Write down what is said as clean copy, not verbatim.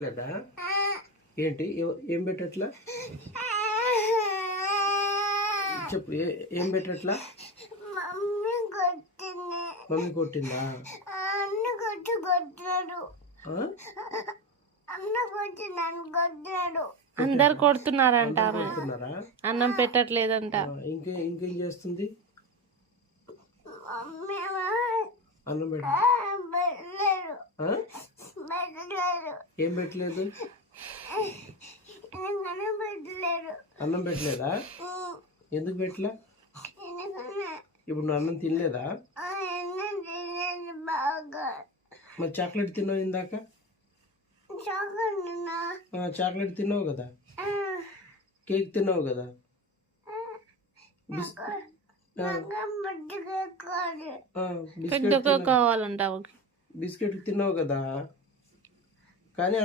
లేదా ఏంటి ఏం పెట్టట్లా చెప్పు ఏం పెట్టట్లా మమ్మీ కొట్టిందా అందరు కొడుతున్నారంట అన్నం పెట్టట్లేదంట ఇంకేం చేస్తుంది అన్నం ఏం పెట్టలేదు అన్నం పెట్టలేదా ఎందుకు పెట్టలే ఇప్పుడు నువ్వు అన్నం తినలేదా మరి చాక్లెట్ తిన్నావు ఇందాక చాక్లెట్ తిన్నావు కదా కేక్ తిన్నావు కదా కావాలంట బిస్కెట్ తిన్నావు కదా కానీ